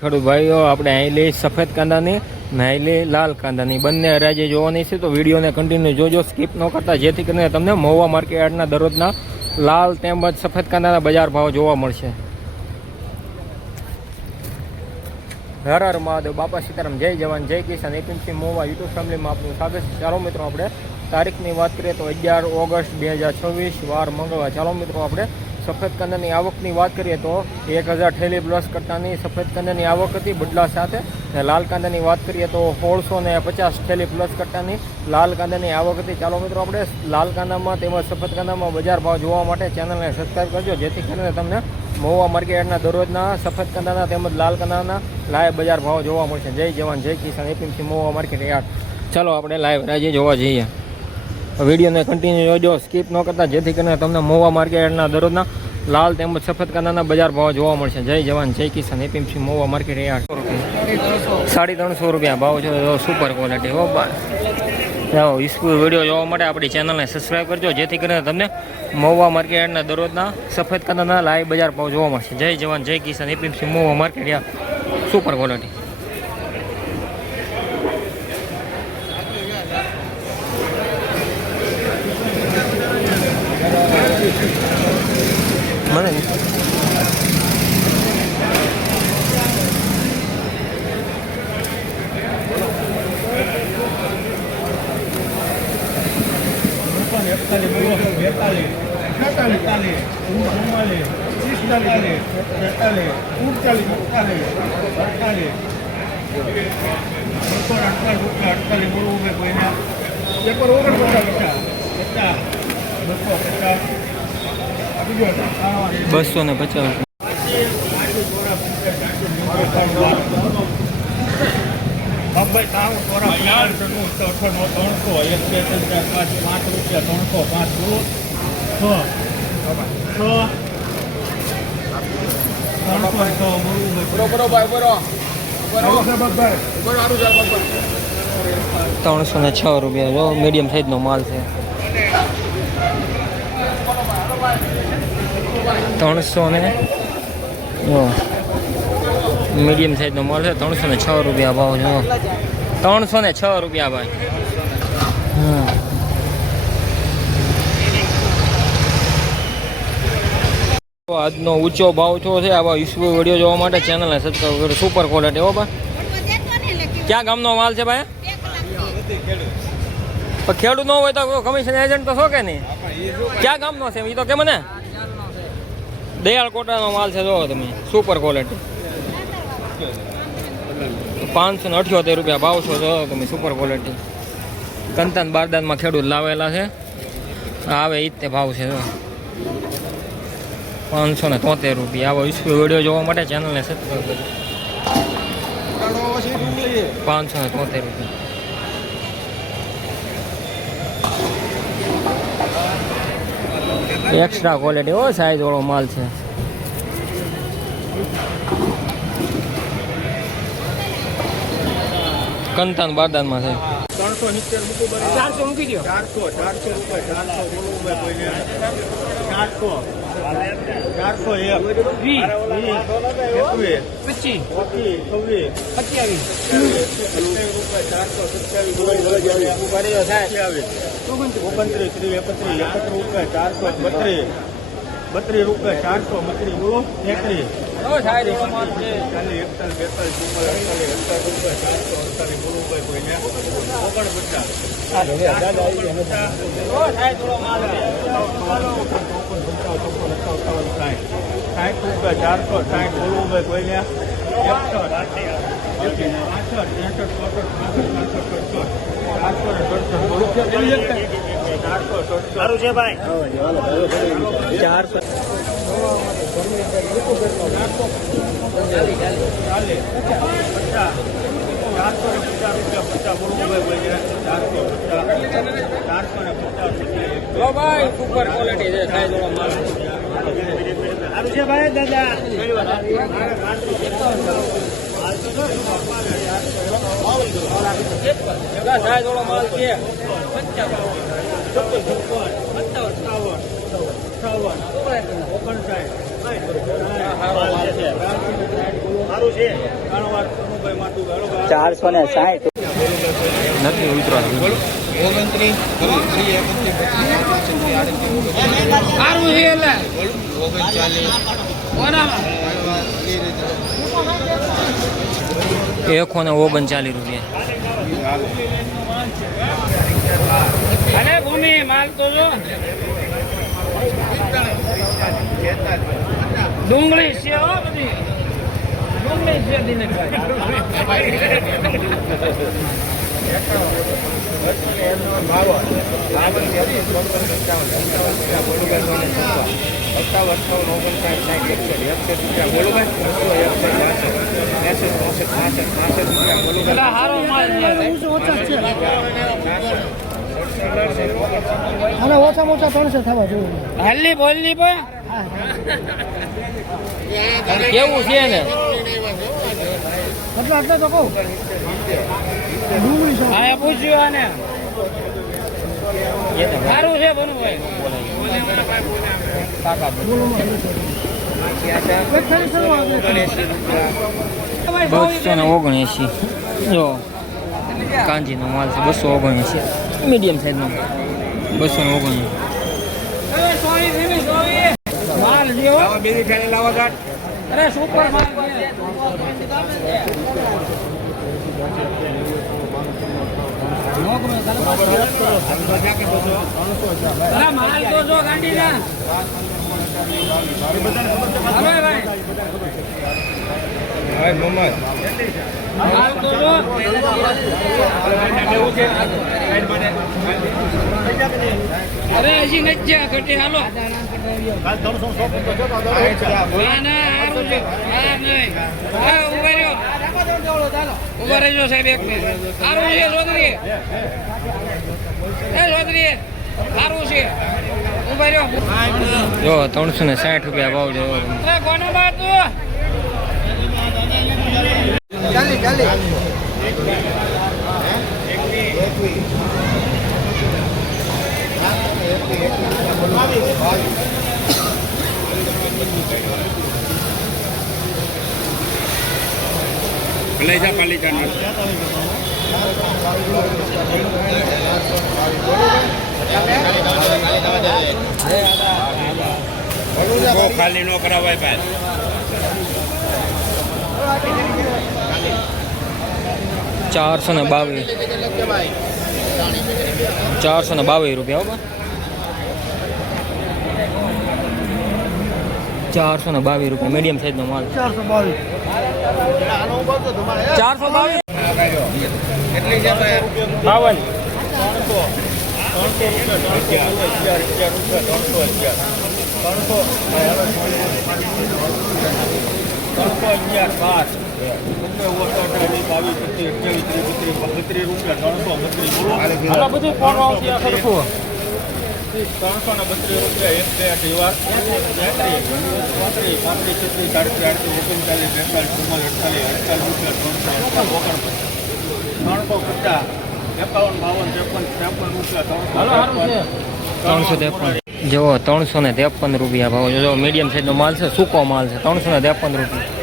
ખેડૂત ભાઈઓ આપણે અહીં લઈ સફેદ કાંદાની ને અહીં લઈ લાલ કાંદાની બંને હરાજી જોવાની છે. તો વિડીયોને કન્ટિન્યુ જોજો, સ્કીપ ન કરતા, જેથી કરીને તમને મહુવા માર્કેટના દરરોજના લાલ તેમજ સફેદ કાંદાના બજાર ભાવ જોવા મળશે. હર હર મહાદેવ, બાપા સીતારામ, જય જવાન જય કિસાન. એપીએમસી મહુવા યુટ્યુબ ફેમિલીમાં આપનું સ્વાગત છે. ચાલો મિત્રો, આપણે તારીખની વાત કરીએ તો 11 ઓગસ્ટ 2026 વાર મંગળવાર. ચાલો મિત્રો, આપણે સફેદ કાંદાની આવકની વાત કરીએ તો 1000 થેલી પ્લસ કરતાની સફેદ કાંદાની આવક હતી બદલા સાથે. અને લાલ કાંદાની વાત કરીએ તો 1650 થેલી પ્લસ કરતાની લાલ કાંદાની આવક હતી. ચાલો મિત્રો, આપણે લાલ કાંદામાં તેમજ સફેદ કાંદામાં બજાર ભાવ જોવા માટે ચેનલને સબસ્ક્રાઈબ કરજો, જેથી કરીને તમને મહુવા માર્કેટના દરરોજના સફેદ કાંદાના તેમજ લાલ કાંદાના લાઈવ બજાર ભાવ જોવા મળશે. જય જવાન જય કિસાન. APMC Mahuva market yard. ચાલો આપણે લાઈવ રાજ્ય જોવા જઈએ. વિડીયોને કન્ટિન્યુ જોજો, સ્કીપ ન કરતા, જેથી કરીને તમને મહુવા માર્કેટના દરરોજના લાલ તેમજ સફેદ કાંદાના બજાર ભાવ જોવા મળશે. જય જવાન જય કિસાન. APMC Mahuva market yard. 350 રૂપિયા ભાવ છે. સુપર ક્વોલિટી હો બા. જાઓ, સ્કૂલ વિડીયો જોવા માટે આપણી ચેનલને સબસ્ક્રાઈબ કરજો, જેથી કરીને તમને મહુવા માર્કેટના દરરોજના સફેદ કાંદાના લાઈવ બજાર ભાવ જોવા મળશે. જય જવાન જય કિસાન. APMC Mahuva market yard. Super quality. મને બસો ને 50. ₹306 જો મીડિયમ સાઈઝનો માલ છે. 300 ને મીડિયમ સાઈઝનો માલ છે. 306 રૂપિયા ભાવ છે. 306 રૂપિયા ભાઈ. આજનો ઊંચો ભાવ છો છે. આવા યુસફુલ વિડીયો જોવા માટે ચેનલને સબસ્ક્રાઈબ કરો. સુપર ક્વોલિટી હો ભાઈ. ક્યાં ગામનો માલ છે ભાઈ? ખેડૂત ન હોય તો કમિશન એજન્ટ તો છો કે નહીં? ક્યાં ગામનો છે એ તો કે મને? દયાળ કોટાનો માલ છે. જો તમે, સુપર ક્વોલિટી. 578 રૂપિયા ભાવ છો. જો તમે, સુપર ક્વોલિટી. કંતાન બારદાનમાં ખેડૂત લાવેલા છે. આવે એ જ તે ભાવ છે. જો 573 રૂપિયા. આવો યુસફુલ વિડીયો જોવા માટે ચેનલને સબસ્ક્રાઈબ કરો. 573 રૂપિયા. એક્સ્ટ્રા ક્વોલિટી હો, સાઈઝ વાળો માલ છે. કંતાન બારદાનમાં છે. 470 મૂકી દો. 400 રૂપિયા. 400 સારું છે ભાઈ. 400 સુપર ક્વોલિટી છે. સાઈઝ વાળો માલ સારું છે ભાઈ. દાદા સાઈઝ વાળો માલ છે. 55 58 59 460 નથી ઉતરવાનું. એકસો ને 39 રૂપિયા. ભૂમિ માલ તો જો ડુંગળી છે હો બધી ડુંગળી છે દિનેશભાઈ. હારો માલ અને ઓછામાં ઓછા 300 થવા જોઈએ. હલ્લી બોલની પણ કેવું છે ને એટલે તો કહું ડુંગળી છે. હા પૂછ્યું આને સારું છે બનુભાઈ. બસો ને 79 જો કાંજીનો માલ છે. 279 મીડિયમ સાઈઝનો 279. માલ જેવો અરે સુપર માલ માલ તો જો ગાંડી ના ભાઈ માલ તો જો અરે હજી નથી ઘટી હાલો ના ના હારું છે. હા નહીં હા ઉભા રહેજો સાહેબ એક મિનિટ. સારું છે ચૌધરી ચૌધરી સારું છે ઉભા રહ્યો. જો 360 રૂપિયા ભાવ જો. કોને બાદ કલેજા પાલિકાનો ખાલી નો કરાવાય ભાઈ. 422 રૂપિયા. 422 રૂપિયા મીડિયમ સાઈઝનો માલ. 422 જો 353 રૂપિયા ભાવ. જો મીડિયમ સાઈઝનો માલ છે. સૂકો માલ છે. 353 રૂપિયા.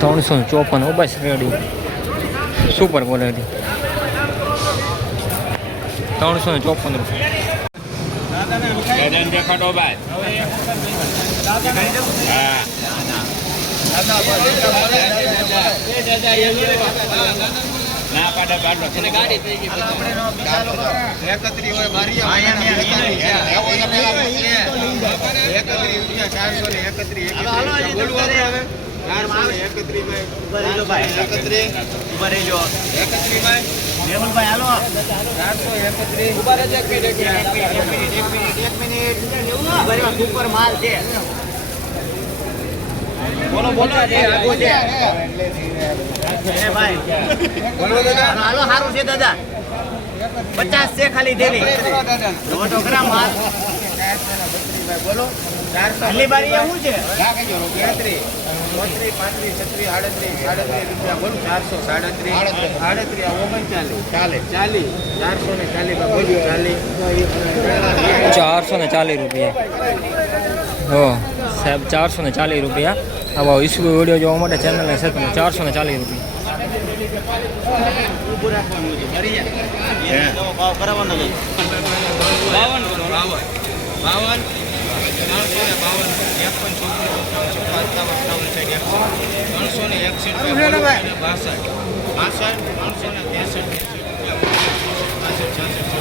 354 બસ રેડી સુપર ક્વોલિટી. 354 રૂપિયા. દેખાડો ભાઈ. હા ના પાડે પાડો એને ગાડી થઈ ગઈ 31 હોય મારી 31 માલ છે. બોલો બોલો આગો છે ભાઈ. બોલો દાદા હાલો સારું છે દાદા. 50 છે ખાલી દેલી તો ગ્રામ માલ. બોલો 400 ખાલી બારી શું છે 33 35 36 38 રૂપિયા. બોલો 437 38 ચાલે 40 440 બોલો 40 440 રૂપિયા. હો સાહેબ 440 રૂપિયા. આવા ઈસુ વિડીયો જોવા માટે ચેનલને સબસ્ક્રાઇબ 440 રૂપિયા. ઊભું રાખવાનું છે ભરી જાય એનો ભાવ કરાવવાનો છે 52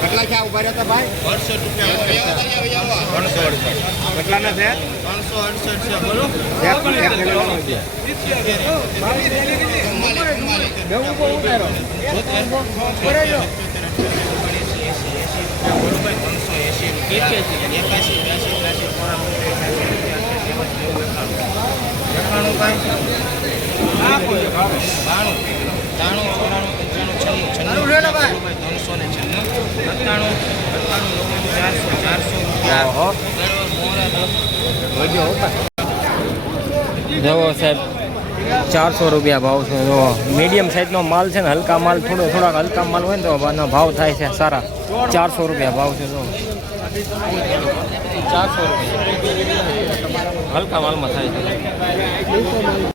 કેટલા ક્યાં ઉભા રહ્યા હતા ભાઈ 368 કેટલાના છે 368 છે બોલો જવો સાહેબ 400 રૂપિયા ભાવ છે. જો મીડિયમ સાઇઝનો માલ છે ને, હલકા માલ થોડાક હલકા માલ હોય ને તો આનો ભાવ થાય છે સારા. 400 રૂપિયા ભાવ છે. જો 400 રૂપિયા હલકા માલમાં થાય છે.